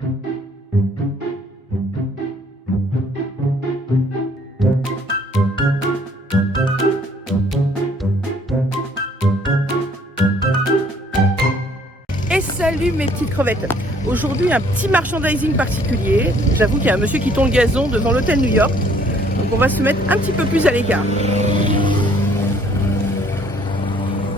Et salut mes petites crevettes. Aujourd'hui un petit merchandising particulier. J'avoue qu'il y a un monsieur qui tond le gazon devant l'hôtel New York. Donc on va se mettre un petit peu plus à l'écart.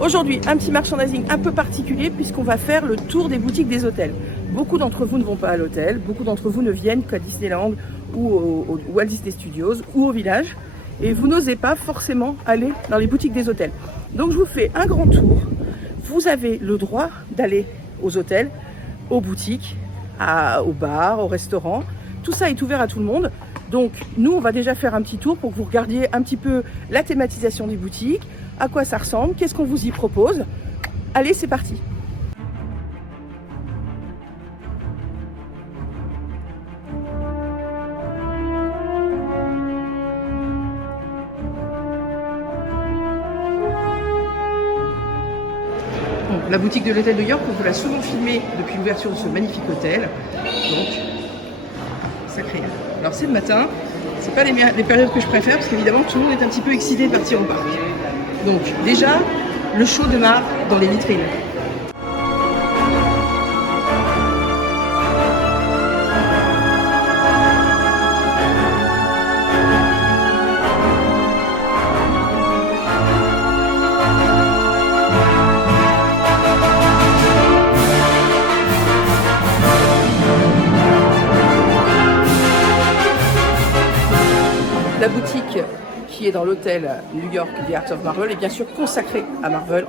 Aujourd'hui un petit merchandising un peu particulier puisqu'on va faire le tour des boutiques des hôtels. Beaucoup d'entre vous ne vont pas à l'hôtel, beaucoup d'entre vous ne viennent qu'à Disneyland ou au Walt Disney Studios ou au village. Et vous n'osez pas forcément aller dans les boutiques des hôtels. Donc je vous fais un grand tour. Vous avez le droit d'aller aux hôtels, aux boutiques, aux bars, aux restaurants. Tout ça est ouvert à tout le monde. Donc nous, on va déjà faire un petit tour pour que vous regardiez un petit peu la thématisation des boutiques, à quoi ça ressemble, qu'est-ce qu'on vous y propose. Allez, c'est parti. La boutique de l'hôtel New York, on vous l'a souvent filmée depuis l'ouverture de ce magnifique hôtel. Donc, sacré. Alors c'est le matin, c'est pas les périodes que je préfère parce qu'évidemment tout le monde est un petit peu excité de partir au parc. Donc déjà, le show démarre dans les vitrines. La boutique qui est dans l'hôtel New York The Art of Marvel est bien sûr consacrée à Marvel.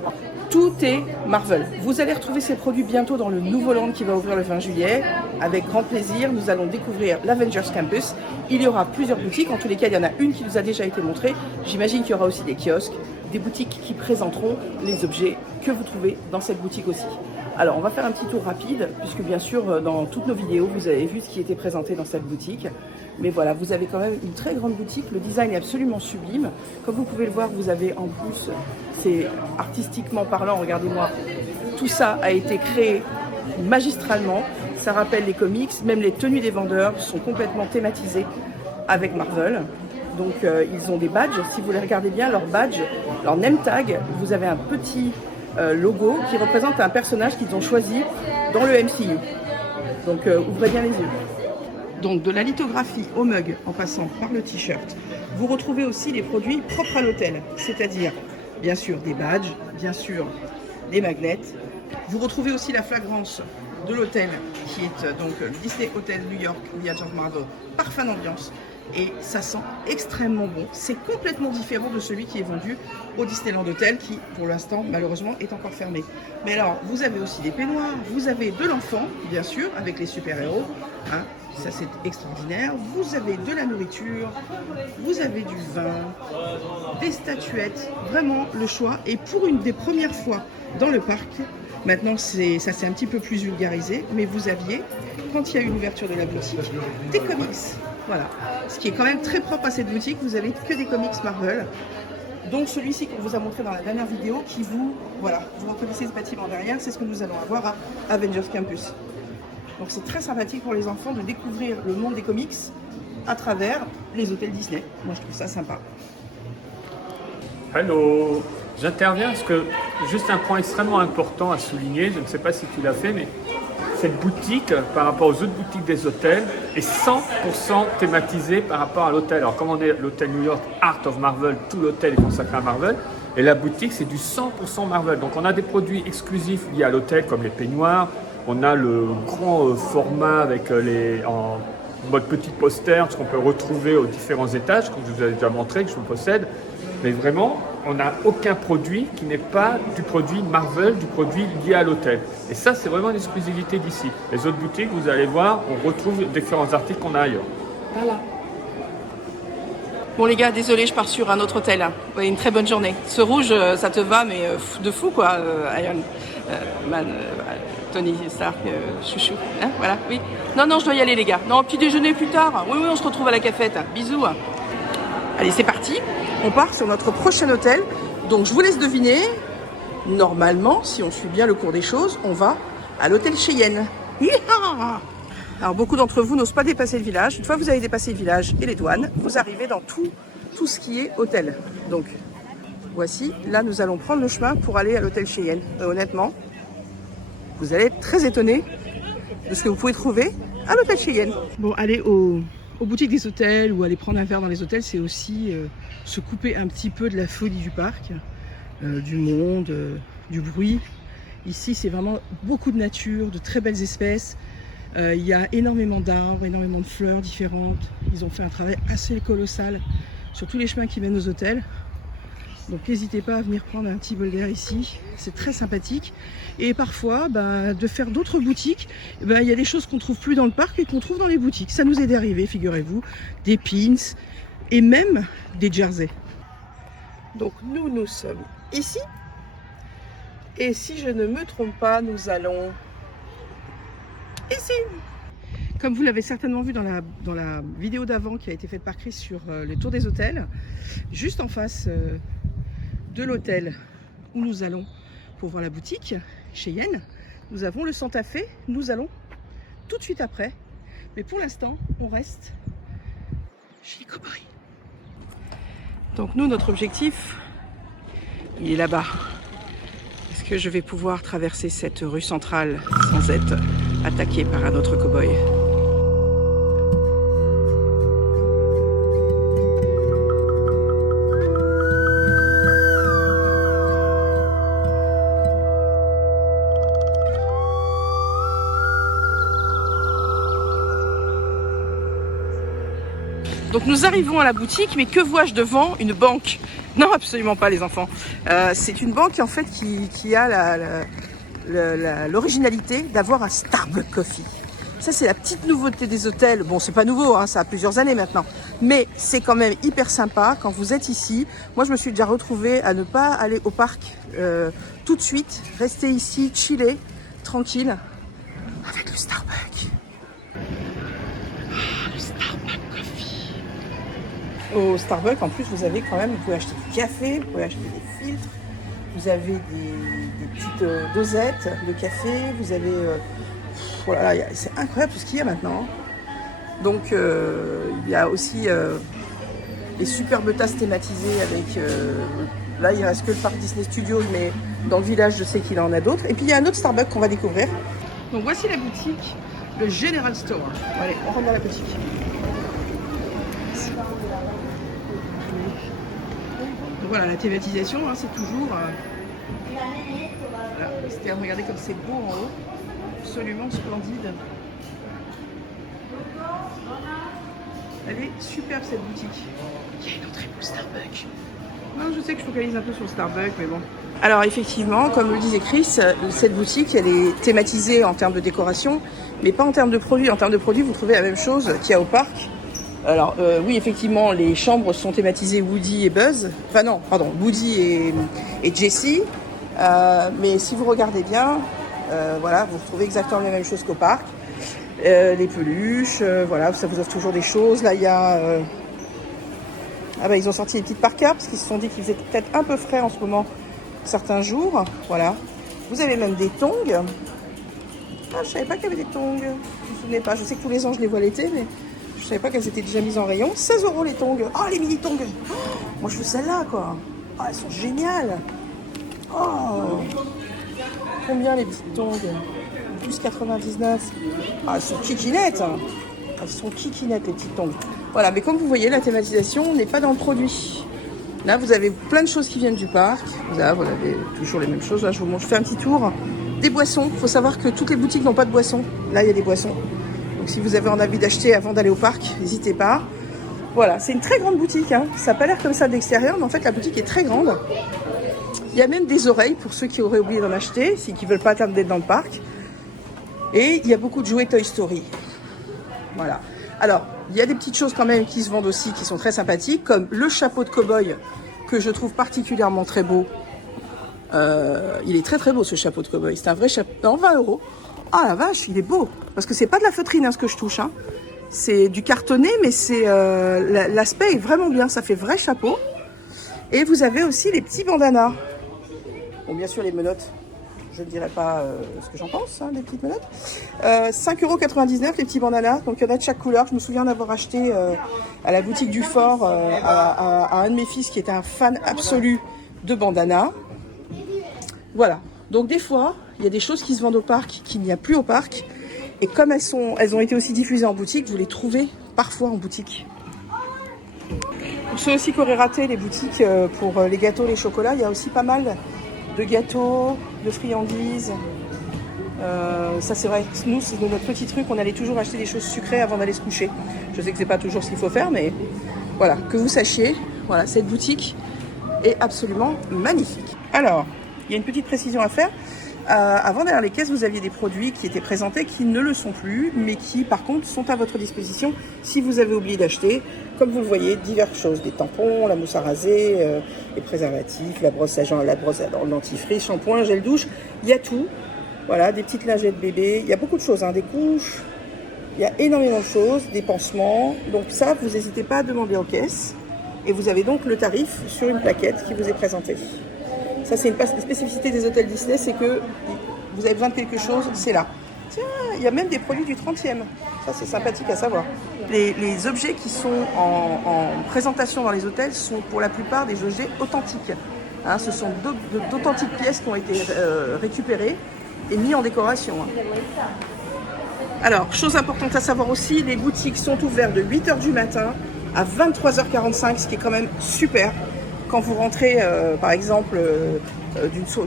Tout est Marvel. Vous allez retrouver ces produits bientôt dans le nouveau land qui va ouvrir le 20 juillet. Avec grand plaisir, nous allons découvrir l'Avengers Campus. Il y aura plusieurs boutiques. En tous les cas, il y en a une qui nous a déjà été montrée. J'imagine qu'il y aura aussi des kiosques, des boutiques qui présenteront les objets que vous trouvez dans cette boutique aussi. Alors, on va faire un petit tour rapide, puisque bien sûr, dans toutes nos vidéos, vous avez vu ce qui était présenté dans cette boutique. Mais voilà, vous avez quand même une très grande boutique. Le design est absolument sublime. Comme vous pouvez le voir, vous avez en plus, c'est artistiquement parlant, regardez-moi, tout ça a été créé magistralement. Ça rappelle les comics, même les tenues des vendeurs sont complètement thématisées avec Marvel. Donc, ils ont des badges. Si vous les regardez bien, leur badge, leur name tag, vous avez un petit logo qui représente un personnage qu'ils ont choisi dans le MCU. Donc ouvrez bien les yeux. Donc de la lithographie au mug en passant par le t-shirt, vous retrouvez aussi les produits propres à l'hôtel, c'est-à-dire bien sûr des badges, bien sûr des magnets. Vous retrouvez aussi la flagrance de l'hôtel qui est donc le Disney Hotel New York The Art of Marvel, parfum d'ambiance. Et ça sent extrêmement bon. C'est complètement différent de celui qui est vendu au Disneyland Hotel qui, pour l'instant, malheureusement, est encore fermé. Mais alors, vous avez aussi des peignoirs, vous avez de l'enfant, bien sûr, avec les super-héros. Hein, ça, c'est extraordinaire. Vous avez de la nourriture, vous avez du vin, des statuettes. Vraiment, le choix. Et pour une des premières fois dans le parc, maintenant, ça s'est un petit peu plus vulgarisé, mais vous aviez, quand il y a eu l'ouverture de la boutique, des comics. Voilà, ce qui est quand même très propre à cette boutique, vous avez que des comics Marvel, dont celui-ci qu'on vous a montré dans la dernière vidéo, qui vous reconnaissez ce bâtiment derrière, c'est ce que nous allons avoir à Avengers Campus. Donc c'est très sympathique pour les enfants de découvrir le monde des comics à travers les hôtels Disney. Moi je trouve ça sympa. Hello, j'interviens parce que juste un point extrêmement important à souligner, je ne sais pas si tu l'as fait, mais cette boutique, par rapport aux autres boutiques des hôtels, est 100% thématisée par rapport à l'hôtel. Alors comme on est l'hôtel New York Art of Marvel, tout l'hôtel est consacré à Marvel, et la boutique c'est du 100% Marvel. Donc on a des produits exclusifs liés à l'hôtel comme les peignoirs, on a le grand format avec en mode petit poster, ce qu'on peut retrouver aux différents étages, comme je vous avais déjà montré, que je vous possède. Mais vraiment, on n'a aucun produit qui n'est pas du produit Marvel, du produit lié à l'hôtel. Et ça, c'est vraiment une exclusivité d'ici. Les autres boutiques, vous allez voir, on retrouve différents articles qu'on a ailleurs. Voilà. Bon les gars, désolé, je pars sur un autre hôtel. Ouais, une très bonne journée. Ce rouge, ça te va, mais de fou quoi, Iron Man, Tony Stark, chouchou. Hein, voilà, oui. Non, je dois y aller les gars. Non, petit déjeuner plus tard. Oui, on se retrouve à la cafette. Bisous. Allez, c'est parti. On part sur notre prochain hôtel. Donc, je vous laisse deviner. Normalement, si on suit bien le cours des choses, on va à l'hôtel Cheyenne. Alors beaucoup d'entre vous n'osent pas dépasser le village. Une fois que vous avez dépassé le village et les douanes, vous arrivez dans tout ce qui est hôtel. Donc voici, là nous allons prendre le chemin pour aller à l'hôtel Cheyenne. Honnêtement, vous allez être très étonnés de ce que vous pouvez trouver à l'hôtel Cheyenne. Bon, aller aux boutiques des hôtels ou aller prendre un verre dans les hôtels, c'est aussi se couper un petit peu de la folie du parc, du monde, du bruit. Ici, c'est vraiment beaucoup de nature, de très belles espèces. Il y a énormément d'arbres, énormément de fleurs différentes. Ils ont fait un travail assez colossal sur tous les chemins qui mènent aux hôtels. Donc n'hésitez pas à venir prendre un petit bol d'air ici, c'est très sympathique. Et parfois, de faire d'autres boutiques, il y a des choses qu'on ne trouve plus dans le parc et qu'on trouve dans les boutiques. Ça nous est arrivé, figurez-vous, des pins et même des jerseys. Donc nous sommes ici. Et si je ne me trompe pas, nous allons ici. Comme vous l'avez certainement vu dans la vidéo d'avant qui a été faite par Chris sur le tour des hôtels, juste en face de l'hôtel où nous allons pour voir la boutique Cheyenne, nous avons le Santa Fe, nous allons tout de suite après. Mais pour l'instant, on reste chez les cow-boys. Donc nous, notre objectif, il est là-bas. Est-ce que je vais pouvoir traverser cette rue centrale sans être attaqué par un autre cow-boy ? Donc nous arrivons à la boutique, mais que vois-je devant? Une banque. Non, absolument pas les enfants. C'est une banque en fait qui a l'originalité d'avoir un Starbucks Coffee. Ça c'est la petite nouveauté des hôtels. Bon, c'est pas nouveau, hein, ça a plusieurs années maintenant. Mais c'est quand même hyper sympa quand vous êtes ici. Moi je me suis déjà retrouvée à ne pas aller au parc tout de suite. Rester ici, chiller, tranquille, avec le Starbucks. Au Starbucks, en plus, vous pouvez acheter du café, vous pouvez acheter des filtres, vous avez des petites dosettes de café, vous avez... voilà, c'est incroyable tout ce qu'il y a maintenant. Donc, il y a aussi des superbes tasses thématisées avec... là, il ne reste que le parc Disney Studios, mais dans le village, je sais qu'il en a d'autres. Et puis, il y a un autre Starbucks qu'on va découvrir. Donc, voici la boutique, le General Store. Allez, on rentre dans la boutique. Voilà, la thématisation, hein, c'est toujours... voilà, regardez comme c'est beau en haut. Absolument splendide. Elle est superbe cette boutique. Il y a une autre épouse Starbucks. Non, je sais que je focalise un peu sur le Starbucks, mais bon. Alors effectivement, comme le disait Chris, cette boutique, elle est thématisée en termes de décoration, mais pas en termes de produits. En termes de produits, vous trouvez la même chose qu'il y a au parc. Alors oui, effectivement, les chambres sont thématisées Woody et Buzz. Enfin non, pardon, Woody et Jessie. Mais si vous regardez bien, voilà, vous retrouvez exactement les mêmes choses qu'au parc. Les peluches, voilà, ça vous offre toujours des choses. Là, il y a... ils ont sorti les petites parkas parce qu'ils se sont dit qu'ils faisaient peut-être un peu frais en ce moment, certains jours. Voilà. Vous avez même des tongs. Ah, je savais pas qu'il y avait des tongs. Je me souvenais pas. Je sais que tous les ans, je les vois l'été, mais... je savais pas qu'elles étaient déjà mises en rayon. 16 € les tongs. Oh, les mini tongs. Oh, moi, je veux celle-là, quoi. Oh, elles sont géniales. Oh. Combien les petites tongs? Plus 99. Ah, elles sont kikinettes. Elles sont kikinettes, les petites tongs. Voilà, mais comme vous voyez, la thématisation n'est pas dans le produit. Là, vous avez plein de choses qui viennent du parc. Là, vous avez toujours les mêmes choses. Là, je fais un petit tour. Des boissons. Il faut savoir que toutes les boutiques n'ont pas de boissons. Là, il y a des boissons. Donc si vous avez envie d'acheter avant d'aller au parc, n'hésitez pas. Voilà, c'est une très grande boutique. Hein. Ça n'a pas l'air comme ça de l'extérieur, mais en fait la boutique est très grande. Il y a même des oreilles pour ceux qui auraient oublié d'en acheter, qui ne veulent pas attendre d'être dans le parc. Et il y a beaucoup de jouets Toy Story. Voilà. Alors, il y a des petites choses quand même qui se vendent aussi, qui sont très sympathiques, comme le chapeau de cow-boy, que je trouve particulièrement très beau. Il est très très beau ce chapeau de cow-boy. C'est un vrai chapeau. Non, 20 €. Ah la vache, il est beau. Parce que c'est pas de la feutrine hein, ce que je touche. Hein. C'est du cartonné, mais c'est l'aspect est vraiment bien. Ça fait vrai chapeau. Et vous avez aussi les petits bandanas. Bon, bien sûr les menottes. je ne dirai pas ce que j'en pense, hein, des petites menottes. 5,99 € les petits bandanas, donc il y en a de chaque couleur. Je me souviens d'avoir acheté à la boutique du Fort à un de mes fils qui était un fan absolu de bandanas. Voilà, donc des fois, il y a des choses qui se vendent au parc qu'il n'y a plus au parc. Et comme elles ont été aussi diffusées en boutique, vous les trouvez parfois en boutique. Pour ceux aussi qui auraient raté les boutiques pour les gâteaux, les chocolats, il y a aussi pas mal de gâteaux, de friandises. Ça c'est vrai, nous c'est notre petit truc, on allait toujours acheter des choses sucrées avant d'aller se coucher. Je sais que c'est pas toujours ce qu'il faut faire, mais voilà, que vous sachiez, voilà, cette boutique est absolument magnifique. Alors, il y a une petite précision à faire. Avant, derrière les caisses, vous aviez des produits qui étaient présentés qui ne le sont plus, mais qui, par contre, sont à votre disposition si vous avez oublié d'acheter. Comme vous le voyez, diverses choses. Des tampons, la mousse à raser, les préservatifs, la brosse à dents, le dentifrice, shampoing, gel douche. Il y a tout. Voilà, des petites lingettes bébés. Il y a beaucoup de choses, hein, des couches. Il y a énormément de choses, des pansements. Donc ça, vous n'hésitez pas à demander aux caisses. Et vous avez donc le tarif sur une plaquette qui vous est présentée. Ça, c'est une spécificité des hôtels Disney, c'est que vous avez besoin de quelque chose, c'est là. Tiens, il y a même des produits du 30e. Ça, c'est sympathique à savoir. Les objets qui sont en présentation dans les hôtels sont pour la plupart des objets authentiques. Hein, ce sont d'authentiques pièces qui ont été récupérées et mises en décoration. Hein. Alors, chose importante à savoir aussi, les boutiques sont ouvertes de 8 h du matin à 23 h 45, ce qui est quand même super. Quand vous rentrez, par exemple,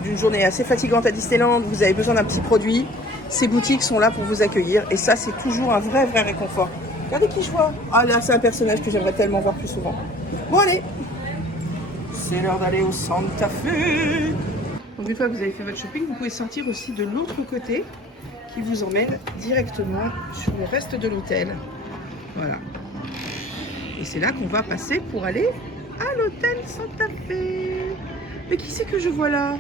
d'une journée assez fatigante à Disneyland, vous avez besoin d'un petit produit, ces boutiques sont là pour vous accueillir. Et ça, c'est toujours un vrai réconfort. Regardez qui je vois. Ah là, c'est un personnage que j'aimerais tellement voir plus souvent. Bon, allez, c'est l'heure d'aller au Santa Fe. Donc, une fois que vous avez fait votre shopping, vous pouvez sortir aussi de l'autre côté qui vous emmène directement sur le reste de l'hôtel. Voilà. Et c'est là qu'on va passer pour aller à l'hôtel Santa Fe. Mais qui c'est que je vois là?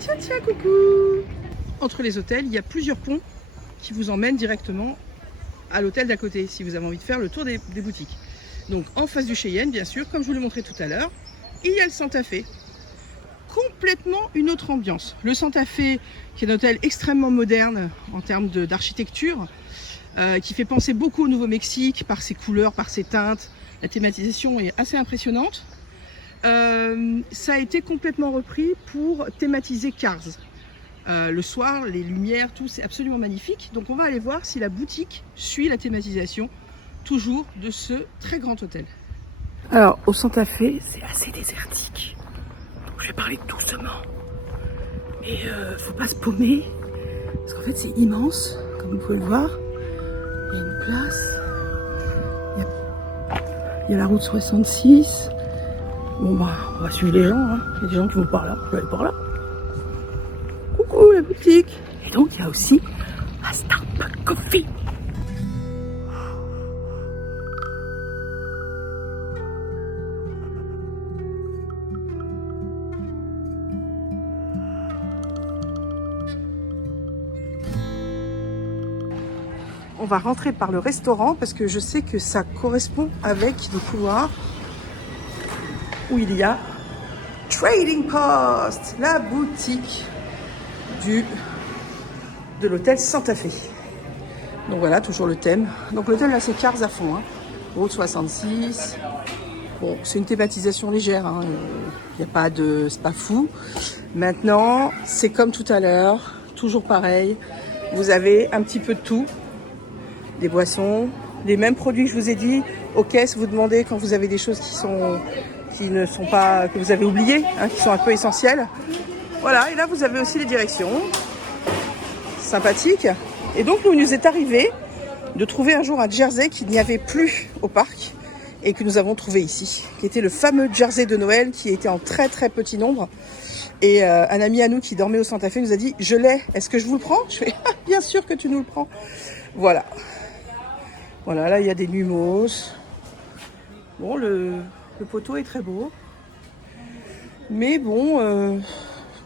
Tiens, coucou. Entre les hôtels, il y a plusieurs ponts qui vous emmènent directement à l'hôtel d'à côté, si vous avez envie de faire le tour des boutiques. Donc en face du Cheyenne, bien sûr, comme je vous l'ai montré tout à l'heure, il y a le Santa Fe. Complètement une autre ambiance. Le Santa Fe, qui est un hôtel extrêmement moderne en termes d'architecture, qui fait penser beaucoup au Nouveau-Mexique par ses couleurs, par ses teintes. La thématisation est assez impressionnante. Ça a été complètement repris pour thématiser Cars. Le soir, les lumières, tout, c'est absolument magnifique. Donc on va aller voir si la boutique suit la thématisation, toujours de ce très grand hôtel. Alors, au Santa Fe, c'est assez désertique. Donc je vais parler doucement. Mais faut pas se paumer, parce qu'en fait c'est immense, comme vous pouvez le voir. Il y a une place. Il y a la route 66. Bon bah, on va suivre les gens. Hein. Il y a des gens qui vont par là. Je vais aller par là. Coucou la boutique. Et donc il y a aussi un Starbucks Coffee. On va rentrer par le restaurant parce que je sais que ça correspond avec les couloirs où il y a Trading Post, la boutique de l'hôtel Santa Fe. Donc voilà, toujours le thème. Donc l'hôtel là c'est Cars à fond, hein. Route 66. Bon, c'est une thématisation légère, hein. Y a pas de, c'est pas fou. Maintenant, c'est comme tout à l'heure, toujours pareil. Vous avez un petit peu de tout. Des boissons, les mêmes produits que je vous ai dit. Aux caisses, vous demandez quand vous avez des choses qui ne sont pas, que vous avez oubliées, hein, qui sont un peu essentielles. Voilà, et là vous avez aussi les directions. Sympathique. Et donc il nous est arrivé de trouver un jour un jersey qu'il n'y avait plus au parc et que nous avons trouvé ici, qui était le fameux jersey de Noël qui était en très petit nombre. Et un ami à nous qui dormait au Santa Fe nous a dit « Je l'ai, est-ce que je vous le prends ?» Je fais ah, « Bien sûr que tu nous le prends !» Voilà. Voilà, là il y a des numos. Bon, le poteau est très beau. Mais bon,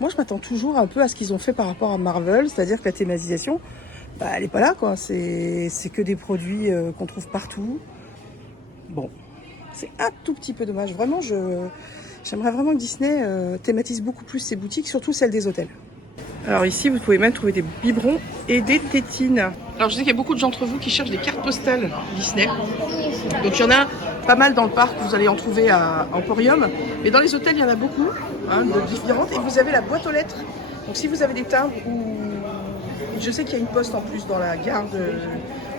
moi je m'attends toujours un peu à ce qu'ils ont fait par rapport à Marvel. C'est-à-dire que la thématisation, bah, elle n'est pas là, quoi. C'est que des produits qu'on trouve partout. Bon, c'est un tout petit peu dommage. Vraiment, j'aimerais vraiment que Disney thématise beaucoup plus ses boutiques, surtout celles des hôtels. Alors ici, vous pouvez même trouver des biberons et des tétines. Alors je sais qu'il y a beaucoup de gens d'entre vous qui cherchent des cartes postales Disney. Donc il y en a pas mal dans le parc, vous allez en trouver à Emporium. Mais dans les hôtels, il y en a beaucoup, hein, de différentes. Et vous avez la boîte aux lettres. Donc si vous avez des timbres ou... Je sais qu'il y a une poste en plus dans la gare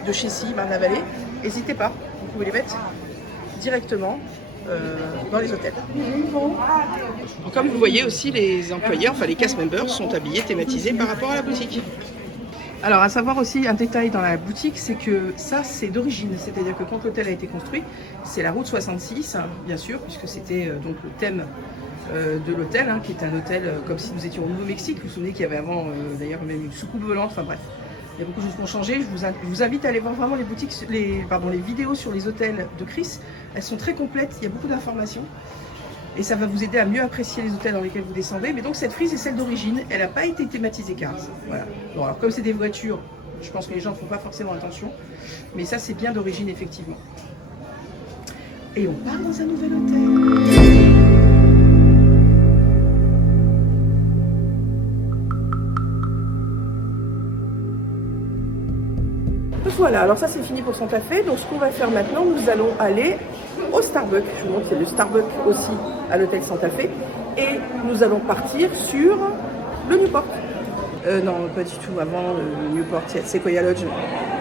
de Chessy, Marne-la-Vallée. N'hésitez pas, vous pouvez les mettre directement dans les hôtels. Donc, comme vous voyez aussi, les employeurs, enfin les cast members sont habillés, thématisés par rapport à la boutique. Alors à savoir aussi un détail dans la boutique, c'est que ça c'est d'origine, c'est-à-dire que quand l'hôtel a été construit, c'est la route 66, hein, bien sûr, puisque c'était donc le thème de l'hôtel, hein, qui est un hôtel comme si nous étions au Nouveau-Mexique. Vous vous souvenez qu'il y avait avant d'ailleurs même une soucoupe volante, enfin bref. Il y a beaucoup de choses qui ont changé. Je vous invite à aller voir vraiment les boutiques, les vidéos sur les hôtels de Chris. Elles sont très complètes, il y a beaucoup d'informations. Et ça va vous aider à mieux apprécier les hôtels dans lesquels vous descendez. Mais donc cette frise est celle d'origine, elle n'a pas été thématisée Cars. Voilà. Bon, alors comme c'est des voitures, je pense que les gens ne font pas forcément attention. Mais ça c'est bien d'origine effectivement. Et on part dans un nouvel hôtel. Voilà, alors ça c'est fini pour Santa Fe. Donc ce qu'on va faire maintenant, nous allons aller au Starbucks. Je vous montre, c'est le Starbucks aussi à l'hôtel Santa Fe. Et nous allons partir sur le Newport. Non, pas du tout. Avant le Newport, il y a Sequoia Lodge.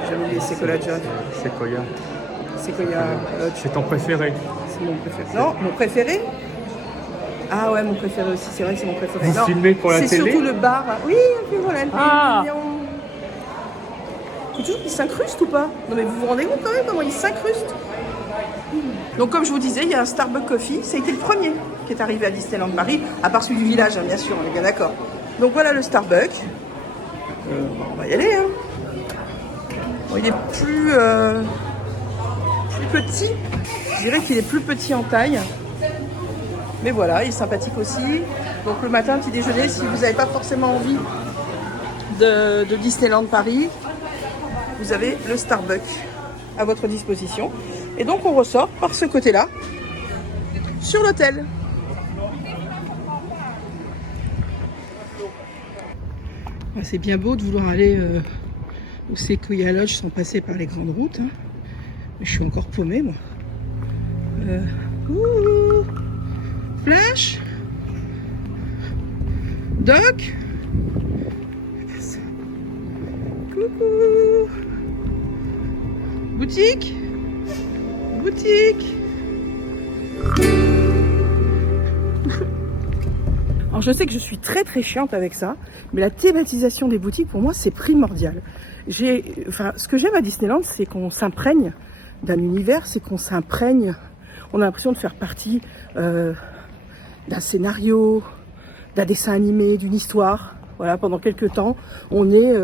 J'ai oublié Sequoia Lodge. Sequoia Lodge. C'est ton préféré? C'est mon préféré. Non, mon préféré? Ah ouais, mon préféré aussi. C'est vrai que c'est mon préféré. Vous filmez pour la télé? C'est surtout le bar. Oui, et puis voilà. Faut toujours qu'il s'incruste ou pas? Non mais vous vous rendez compte quand même comment il s'incruste? Donc comme je vous disais, il y a un Starbucks Coffee. Ça a été le premier qui est arrivé à Disneyland Paris, à part celui du village, hein, bien sûr, on est bien d'accord. Donc voilà le Starbucks. On va y aller. Hein. Bon, il est plus petit. Je dirais qu'il est plus petit en taille. Mais voilà, il est sympathique aussi. Donc le matin, petit déjeuner, si vous n'avez pas forcément envie de Disneyland Paris, vous avez le Starbucks à votre disposition. Et donc on ressort par ce côté-là sur l'hôtel. C'est bien beau de vouloir aller au Sequoia Lodge sans passer par les grandes routes. Hein. Mais je suis encore paumée, moi. Flash, Doc, coucou. Boutique. Alors je sais que je suis très chiante avec ça, mais la thématisation des boutiques pour moi c'est primordial. Ce que j'aime à Disneyland, c'est qu'on s'imprègne d'un univers, c'est qu'on s'imprègne, on a l'impression de faire partie d'un scénario, d'un dessin animé, d'une histoire. Voilà, pendant quelques temps, on est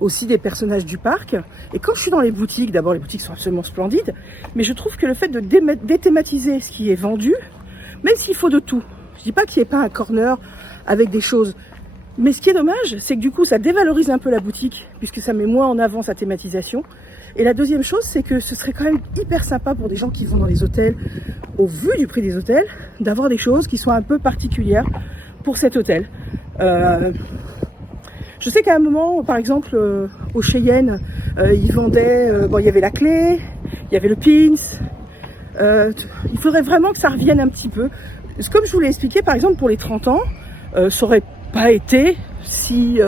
aussi des personnages du parc. Et quand je suis dans les boutiques, d'abord les boutiques sont absolument splendides, mais je trouve que le fait de déthématiser ce qui est vendu, même s'il faut de tout, je dis pas qu'il n'y ait pas un corner avec des choses, mais ce qui est dommage, c'est que du coup ça dévalorise un peu la boutique, puisque ça met moins en avant sa thématisation. Et la deuxième chose, c'est que ce serait quand même hyper sympa pour des gens qui vont dans les hôtels, au vu du prix des hôtels, d'avoir des choses qui soient un peu particulières pour cet hôtel. Je sais qu'à un moment, par exemple, au Cheyenne, ils vendaient, il y avait la clé, il y avait le pins. Il faudrait vraiment que ça revienne un petit peu. Comme je vous l'ai expliqué, par exemple, pour les 30 ans, ça aurait pas été si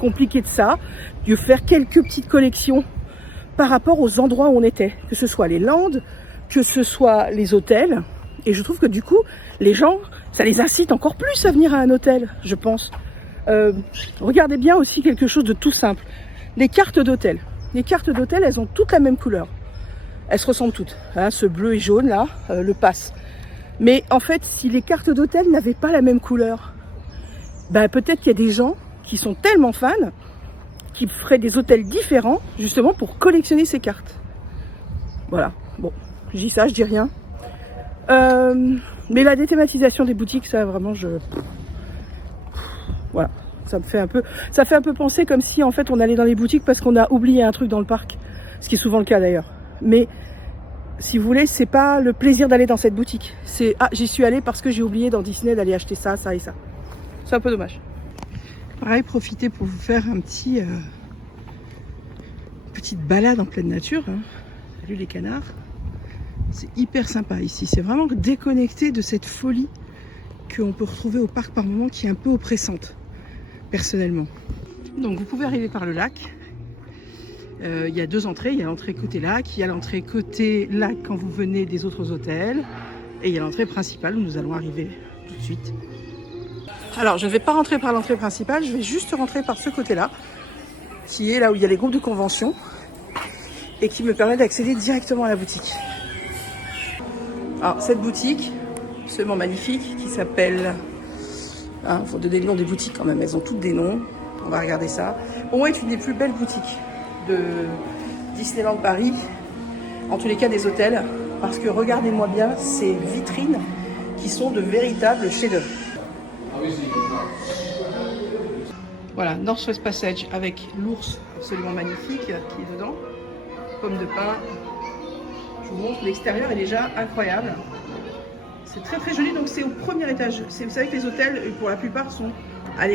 compliqué de ça, de faire quelques petites collections par rapport aux endroits où on était, que ce soit les landes, que ce soit les hôtels. Et je trouve que du coup, les gens, ça les incite encore plus à venir à un hôtel, je pense. Regardez bien aussi quelque chose de tout simple. Les cartes d'hôtel. Les cartes d'hôtel, elles ont toutes la même couleur. Elles se ressemblent toutes. Hein, ce bleu et jaune là, le pass. Mais en fait, si les cartes d'hôtel n'avaient pas la même couleur, peut-être qu'il y a des gens qui sont tellement fans qui feraient des hôtels différents justement pour collectionner ces cartes. Voilà. Bon, je dis ça, je dis rien. Mais la déthématisation des boutiques, ça vraiment, voilà, ça fait un peu penser comme si en fait on allait dans les boutiques parce qu'on a oublié un truc dans le parc, ce qui est souvent le cas d'ailleurs. Mais si vous voulez, c'est pas le plaisir d'aller dans cette boutique, c'est j'y suis allée parce que j'ai oublié dans Disney d'aller acheter ça, ça et ça. C'est un peu dommage. Pareil, profitez pour vous faire un petit petite balade en pleine nature. Hein. Salut les canards. C'est hyper sympa ici. C'est vraiment déconnecté de cette folie qu'on peut retrouver au parc par moment qui est un peu oppressante, personnellement. Donc vous pouvez arriver par le lac. Il y a deux entrées. Il y a l'entrée côté lac, il y a l'entrée côté lac quand vous venez des autres hôtels. Et il y a l'entrée principale où nous allons arriver tout de suite. Alors je ne vais pas rentrer par l'entrée principale, je vais juste rentrer par ce côté-là, qui est là où il y a les groupes de convention et qui me permet d'accéder directement à la boutique. Alors cette boutique, absolument magnifique, qui s'appelle... Il faut donner le nom des boutiques quand même, elles ont toutes des noms. On va regarder ça. Pour moi, est une des plus belles boutiques de Disneyland Paris, en tous les cas des hôtels, parce que regardez-moi bien ces vitrines qui sont de véritables chefs-d'œuvre. Voilà, Northwest Passage avec l'ours absolument magnifique qui est dedans. Pommes de pin. Je vous montre, l'extérieur est déjà incroyable. C'est très très joli, donc c'est au premier étage. Vous savez que les hôtels, pour la plupart, sont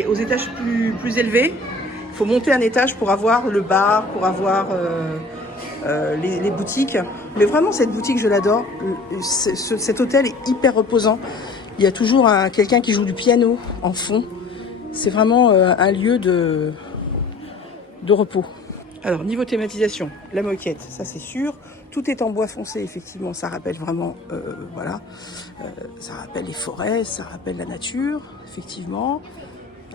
aux étages plus élevés. Il faut monter un étage pour avoir le bar, pour avoir les boutiques. Mais vraiment, cette boutique, je l'adore. Cet hôtel est hyper reposant. Il y a toujours quelqu'un qui joue du piano en fond. C'est vraiment un lieu de repos. Alors, niveau thématisation, la moquette, ça c'est sûr. Tout est en bois foncé, effectivement. Ça rappelle vraiment, voilà. Ça rappelle les forêts, ça rappelle la nature, effectivement.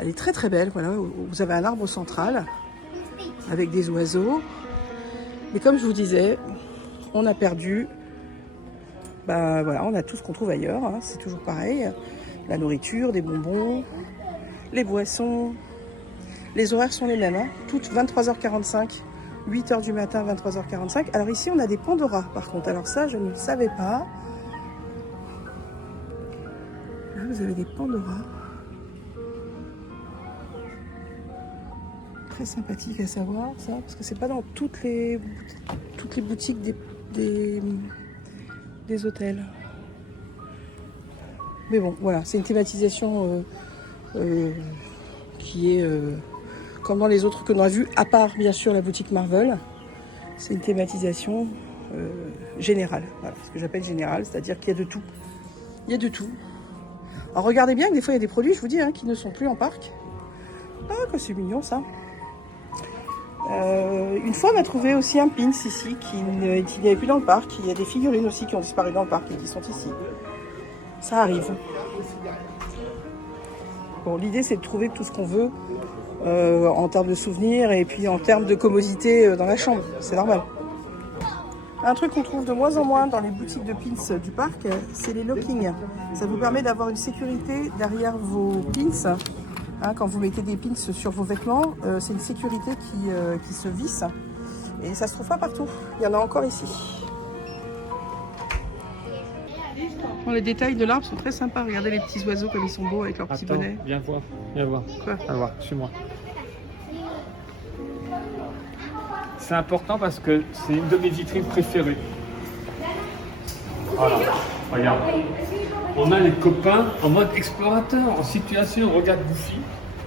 Elle est très très belle, voilà. Vous avez un arbre central avec des oiseaux. Mais comme je vous disais, on a perdu... voilà, on a tout ce qu'on trouve ailleurs, hein, c'est toujours pareil. La nourriture, des bonbons, les boissons. Les horaires sont les mêmes, hein, toutes 23h45, 8h du matin, 23h45. Alors ici, on a des Pandora, par contre. Alors ça, je ne le savais pas. Là, vous avez des Pandora. Très sympathique à savoir, ça, parce que c'est pas dans toutes les boutiques des hôtels. Mais bon, voilà, c'est une thématisation qui est comme dans les autres que l'on a vues, à part bien sûr la boutique Marvel. C'est une thématisation générale, voilà, ce que j'appelle générale, c'est-à-dire qu'il y a de tout. Il y a de tout. Alors regardez bien que des fois il y a des produits, je vous dis, hein, qui ne sont plus en parc. Ah, que c'est mignon ça. Une fois, on a trouvé aussi un pins ici qui n'y avait plus dans le parc. Il y a des figurines aussi qui ont disparu dans le parc et qui sont ici. Ça arrive. Bon, l'idée, c'est de trouver tout ce qu'on veut en termes de souvenirs et puis en termes de commodité dans la chambre. C'est normal. Un truc qu'on trouve de moins en moins dans les boutiques de pins du parc, c'est les lockings. Ça vous permet d'avoir une sécurité derrière vos pins. Hein, quand vous mettez des pins sur vos vêtements, c'est une sécurité qui se visse. Et ça se trouve pas partout. Il y en a encore ici. Bon, les détails de l'arbre sont très sympas. Regardez les petits oiseaux comme ils sont beaux avec leurs petits bonnets. Viens voir. Viens voir. Quoi ? Viens voir, suis-moi. C'est important parce que c'est une de mes vitrines préférées. Voilà, regarde. On a les copains en mode explorateur, en situation. Regarde Goofy.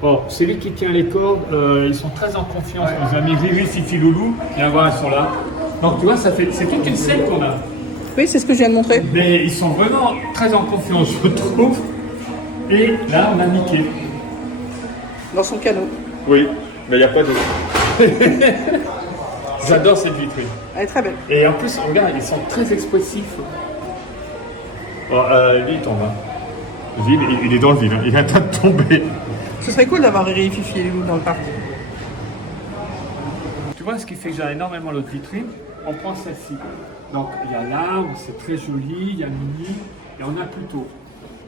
Bon, c'est lui qui tient les cordes. Ils sont très en confiance. Nos amis Riri, Fifi, Loulou. Viens voir, ils sont là. Donc tu vois, c'est toute une scène qu'on a. Oui, c'est ce que je viens de montrer. Mais ils sont vraiment très en confiance, je trouve. Et là, on a Mickey. Dans son canot. Oui, mais il n'y a pas de... J'adore cette vitrine. Elle est très belle. Et en plus, regarde, ils sont très expressifs. Oh, lui, il tombe. Hein. Il est dans le vide, hein. Il est en train de tomber. Ce serait cool d'avoir Riri, Fifi et Loulou dans le parc. Tu vois, ce qui fait que j'aime énormément l'autre vitrine, on prend celle-ci. Donc, il y a l'arbre, c'est très joli, il y a Minnie, et on a plutôt.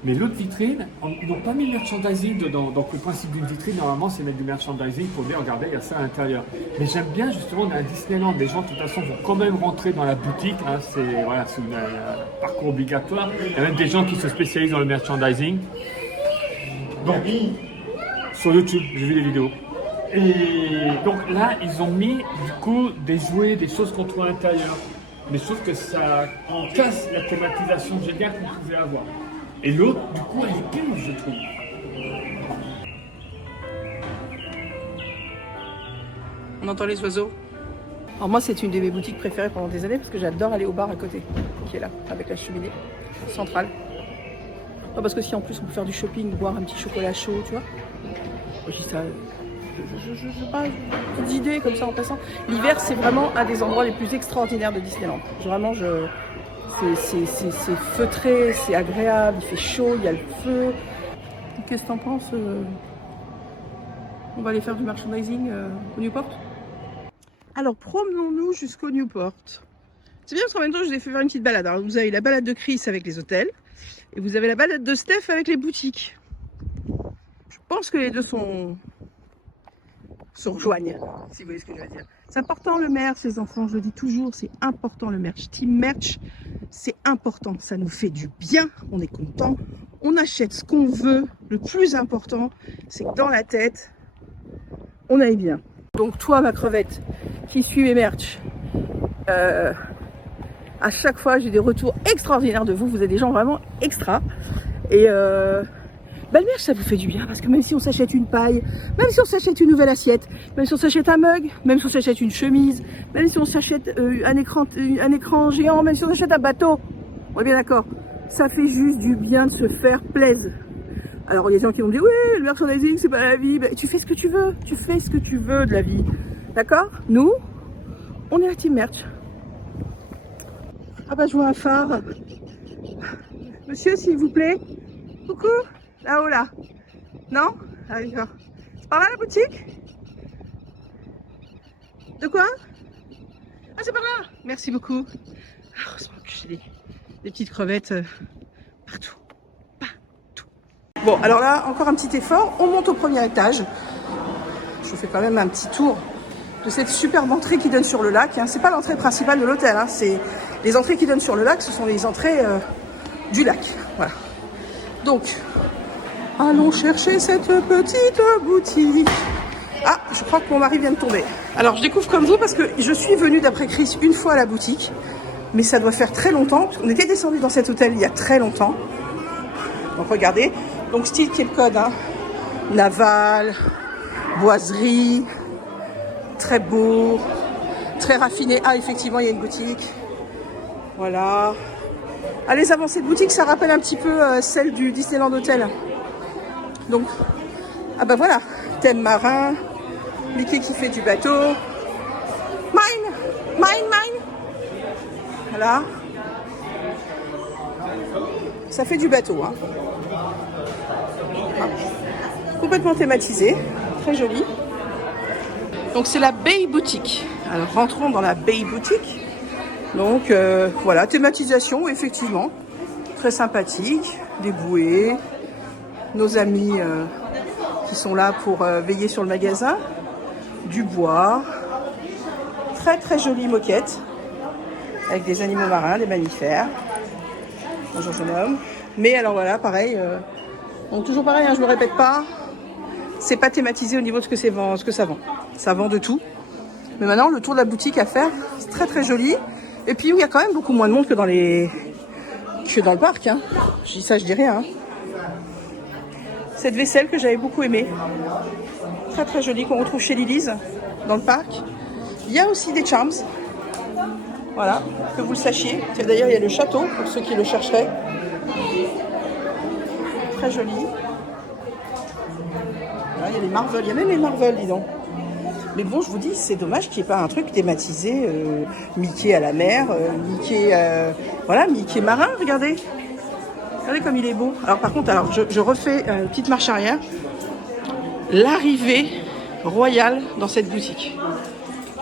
Mais l'autre vitrine, ils n'ont pas mis le merchandising dedans. Donc le principe d'une vitrine, normalement, c'est mettre du merchandising pour dire, regardez, il y a ça à l'intérieur. Mais j'aime bien, justement, on a un Disneyland. Les gens, de toute façon, vont quand même rentrer dans la boutique. Hein, c'est un parcours obligatoire. Il y a même des gens qui se spécialisent dans le merchandising. Donc, sur YouTube, j'ai vu des vidéos. Et donc là, ils ont mis, du coup, des jouets, des choses qu'on trouve à l'intérieur. Mais sauf que ça casse la thématisation géniale qu'on pouvait avoir. Et l'autre, du coup, elle est pure, je trouve. On entend les oiseaux. Alors moi, c'est une de mes boutiques préférées pendant des années parce que j'adore aller au bar à côté, qui est là, avec la cheminée centrale. Non, parce que si en plus on peut faire du shopping, boire un petit chocolat chaud, tu vois. Je dis ça, je sais pas, petites idées comme ça en passant. L'hiver, c'est vraiment un des endroits les plus extraordinaires de Disneyland. Vraiment, c'est feutré, c'est agréable, il fait chaud, il y a le feu. Qu'est-ce que t'en penses? On va aller faire du merchandising au Newport. Alors, promenons-nous jusqu'au Newport. C'est bien parce qu'en même temps, je vous ai fait faire une petite balade. Alors, vous avez la balade de Chris avec les hôtels et vous avez la balade de Steph avec les boutiques. Je pense que les deux se rejoignent, si vous voyez ce que je veux dire. C'est important le merch, les enfants, je le dis toujours, c'est important le merch. Team merch, c'est important, ça nous fait du bien, on est content, on achète ce qu'on veut. Le plus important, c'est que dans la tête, on aille bien. Donc toi, ma crevette, qui suit mes merch, à chaque fois, j'ai des retours extraordinaires de vous. Vous êtes des gens vraiment extra. Et bah, le merch, ça vous fait du bien parce que même si on s'achète une paille, même si on s'achète une nouvelle assiette, même si on s'achète un mug, même si on s'achète une chemise, même si on s'achète un écran géant, même si on s'achète un bateau, on est bien d'accord, ça fait juste du bien de se faire plaisir. Alors il y a des gens qui vont me dire, oui, le merchandising, c'est pas la vie. Bah, tu fais ce que tu veux, tu fais ce que tu veux de la vie. D'accord? Nous, on est la team merch. Ah bah je vois un phare. Monsieur, s'il vous plaît. Coucou. Là-haut, là. Non? Ah, d'accord. C'est par là la boutique? De quoi? Ah, c'est par là. Merci beaucoup. Heureusement que j'ai des petites crevettes partout. Partout. Bon, alors là, encore un petit effort. On monte au premier étage. Je vous fais quand même un petit tour de cette superbe entrée qui donne sur le lac. Hein. C'est pas l'entrée principale de l'hôtel. Hein. C'est les entrées qui donnent sur le lac. Ce sont les entrées du lac. Voilà. Donc, allons chercher cette petite boutique. Ah, je crois que mon mari vient de tomber. Alors, je découvre comme vous parce que je suis venue d'après Chris une fois à la boutique. Mais ça doit faire très longtemps. On était descendu dans cet hôtel il y a très longtemps. Donc, regardez. Donc, style qui est le code. Hein. Naval, boiserie, très beau, très raffiné. Ah, effectivement, il y a une boutique. Voilà. Ah, les avancées de boutique, ça rappelle un petit peu celle du Disneyland Hotel. Donc, ah bah voilà, thème marin, Mickey qui fait du bateau. Mine, mine, mine. Voilà. Ça fait du bateau, hein. Ah. Complètement thématisé, très joli. Donc c'est la Bay Boutique. Alors rentrons dans la Bay Boutique. Donc voilà, thématisation effectivement, très sympathique, des bouées, nos amis qui sont là pour veiller sur le magasin, du bois, très très jolie moquette, avec des animaux marins, des mammifères. Bonjour jeune homme. Mais alors voilà, pareil, donc toujours pareil, hein, je me répète pas, c'est pas thématisé au niveau de ce que ça vend. Ça vend de tout. Mais maintenant, le tour de la boutique à faire, c'est très très joli. Et puis, il y a quand même beaucoup moins de monde que dans le parc. Hein. Je dis ça, je dis rien. Hein. Cette vaisselle que j'avais beaucoup aimée. Très très jolie, qu'on retrouve chez Lily's, dans le parc. Il y a aussi des charms. Voilà, que vous le sachiez. D'ailleurs, il y a le château, pour ceux qui le chercheraient. Très joli. Voilà, il y a les Marvel, il y a même les Marvel, dis donc. Mais bon, je vous dis, c'est dommage qu'il n'y ait pas un truc thématisé Mickey à la mer, Mickey, voilà, Mickey marin, regardez. Regardez comme il est beau. Alors par contre, je refais une petite marche arrière. L'arrivée royale dans cette boutique.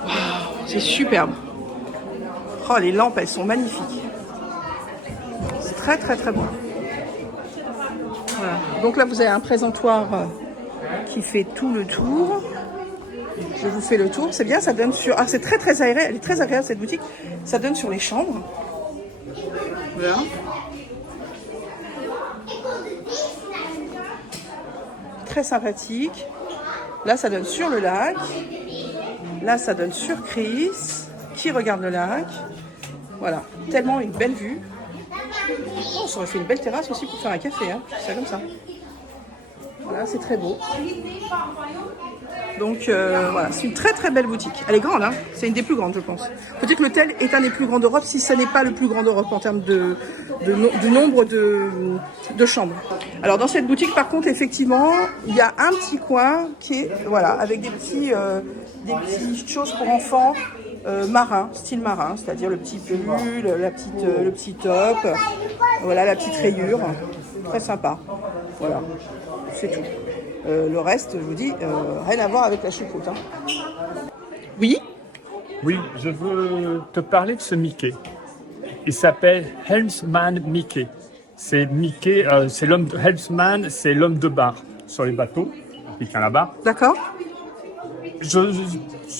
Wow, c'est superbe. Oh, les lampes, elles sont magnifiques. C'est très très très beau. Voilà. Donc là, vous avez un présentoir qui fait tout le tour. Je vous fais le tour, c'est bien, ça donne sur... Ah, c'est très très aéré, elle est très agréable cette boutique. Ça donne sur les chambres. Voilà. Très sympathique. Là, ça donne sur le lac. Là, ça donne sur Chris, qui regarde le lac. Voilà, tellement une belle vue. Oh, on s'aurait fait une belle terrasse aussi pour faire un café, hein. C'est comme ça. Voilà, c'est très beau. Donc voilà, c'est une très très belle boutique. Elle est grande, hein, c'est une des plus grandes je pense. Faut dire que l'hôtel est un des plus grands d'Europe, si ce n'est pas le plus grand d'Europe en termes de nombre de chambres. Alors dans cette boutique par contre effectivement, il y a un petit coin qui est voilà avec des petites choses pour enfants marins, style marin, c'est-à-dire le petit pull, le petit top, voilà la petite rayure, très sympa. Voilà, c'est tout. Le reste, je vous dis, rien à voir avec la choucroute. Hein. Oui? Oui, je veux te parler de ce Mickey. Il s'appelle Helmsman Mickey. C'est Mickey, c'est l'homme de Helmsman, c'est l'homme de bar sur les bateaux, qui tient la barre. D'accord. Je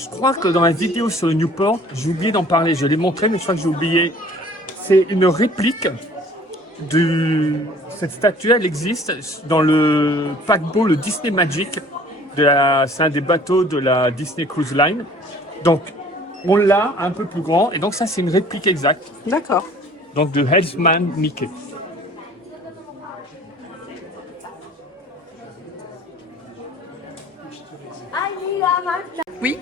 crois que dans la vidéo sur le Newport, j'ai oublié d'en parler. Je l'ai montré, mais je crois que j'ai oublié. C'est une réplique cette statue, elle existe dans le paquebot, le Disney Magic. C'est un des bateaux de la Disney Cruise Line. Donc, on l'a un peu plus grand. Et donc, ça, c'est une réplique exacte. D'accord. Donc, de Helmsman Mickey. Oui.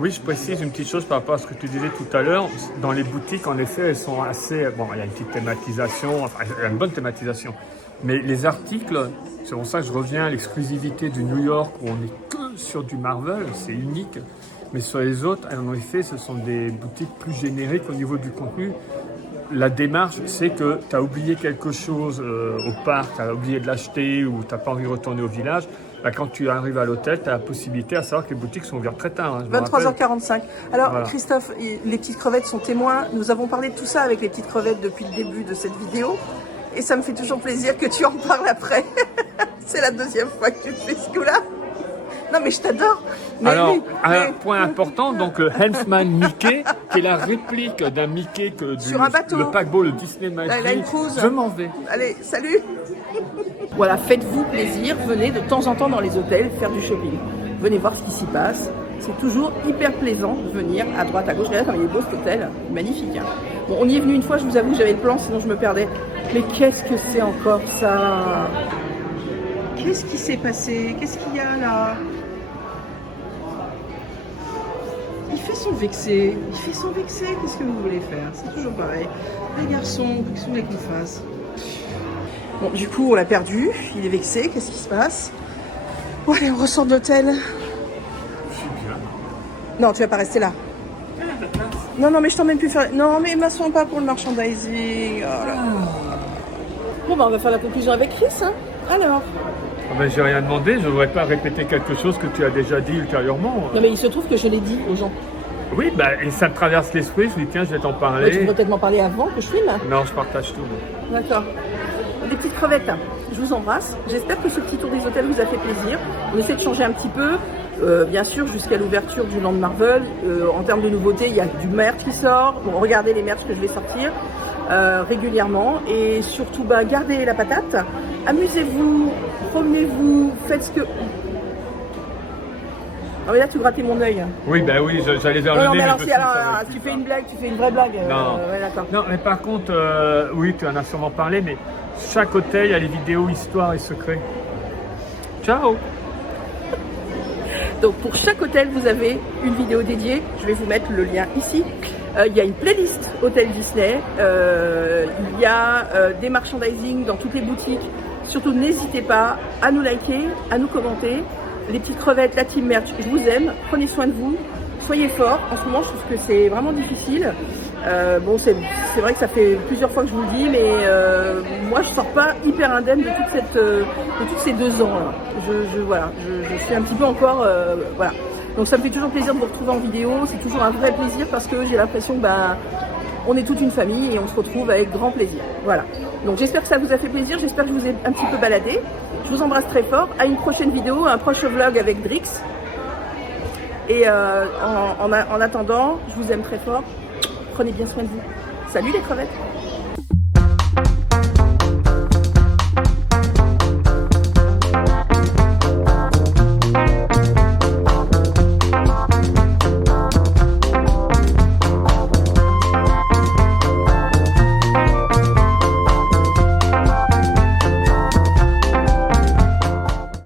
Oui, je précise une petite chose par rapport à ce que tu disais tout à l'heure. Dans les boutiques, en effet, elles sont assez... Bon, il y a une petite thématisation, enfin, il y a une bonne thématisation. Mais les articles, c'est pour ça que je reviens à l'exclusivité de New York, où on n'est que sur du Marvel, c'est unique. Mais sur les autres, en effet, ce sont des boutiques plus génériques au niveau du contenu. La démarche, c'est que tu as oublié quelque chose au parc, tu as oublié de l'acheter ou tu n'as pas envie de retourner au village. Bah, quand tu arrives à l'hôtel, tu as la possibilité à savoir que les boutiques sont ouvertes très tard. Hein, 23h45. Alors, voilà. Christophe, les petites crevettes sont témoins. Nous avons parlé de tout ça avec les petites crevettes depuis le début de cette vidéo. Et ça me fait toujours plaisir que tu en parles après. C'est la deuxième fois que tu fais ce coup-là. Non, mais je t'adore. Alors, un point important, donc le Helmsman Mickey, qui est la réplique d'un Mickey sur un bateau. Le paquebot, le Disney Magic. Je m'en vais. Allez, salut. Voilà, faites-vous plaisir, venez de temps en temps dans les hôtels faire du shopping. Venez voir ce qui s'y passe. C'est toujours hyper plaisant de venir à droite, à gauche. Regardez comme il est beau cet hôtel, magnifique. Hein. Bon, on y est venu une fois, je vous avoue que j'avais le plan, sinon je me perdais. Mais qu'est-ce que c'est encore ça? Qu'est-ce qui s'est passé? Qu'est-ce qu'il y a là? Il fait son vexé. Qu'est-ce que vous voulez faire? C'est toujours pareil. Les garçons, qu'est-ce que vous voulez qu'on fasse? Bon, du coup, on l'a perdu. Il est vexé. Qu'est-ce qui se passe? Bon, allez, on ressort de l'hôtel. Non, tu vas pas rester là. Non, mais je t'emmène plus faire... Non, mais m'assois pas pour le merchandising. Oh là. Bon, bah, on va faire la conclusion avec Chris, hein. Alors. Ah ben, j'ai rien demandé, je ne voudrais pas répéter quelque chose que tu as déjà dit ultérieurement. Non, mais il se trouve que je l'ai dit aux gens. Oui, bah, et ça me traverse l'esprit, je me dis tiens, je vais t'en parler. Mais tu devrais peut-être m'en parler avant que je filme. Non, je partage tout. D'accord. Des petites crevettes, je vous embrasse. J'espère que ce petit tour des hôtels vous a fait plaisir. On essaie de changer un petit peu, bien sûr, jusqu'à l'ouverture du Land Marvel. En termes de nouveautés, il y a du merch qui sort. Bon, regardez les merch que je vais sortir régulièrement. Et surtout, bah, gardez la patate. Amusez-vous, promenez-vous, faites ce que... Non mais là tu grattais mon œil. Oui, bah oui, j'allais vers le nez. Non mais alors, tu fais une blague, tu fais une vraie blague. Non. Ouais, d'accord. Non, mais par contre, oui, tu en as sûrement parlé, mais chaque hôtel, il y a les vidéos histoire et secrets. Ciao. Donc pour chaque hôtel, vous avez une vidéo dédiée. Je vais vous mettre le lien ici. Il y a une playlist Hôtel Disney. Il y a des merchandising dans toutes les boutiques. Surtout, n'hésitez pas à nous liker, à nous commenter. Les petites crevettes, la team merch, je vous aime. Prenez soin de vous. Soyez forts. En ce moment, je trouve que c'est vraiment difficile. Bon, c'est vrai que ça fait plusieurs fois que je vous le dis, mais moi, je sors pas hyper indemne de toutes ces 2 ans. Là. Je suis un petit peu encore... voilà. Donc ça me fait toujours plaisir de vous retrouver en vidéo. C'est toujours un vrai plaisir parce que j'ai l'impression que on est toute une famille et on se retrouve avec grand plaisir. Voilà. Donc j'espère que ça vous a fait plaisir. J'espère que je vous ai un petit peu baladé. Je vous embrasse très fort. À une prochaine vidéo, un prochain vlog avec Drix. Et en attendant, je vous aime très fort. Prenez bien soin de vous. Salut les crevettes!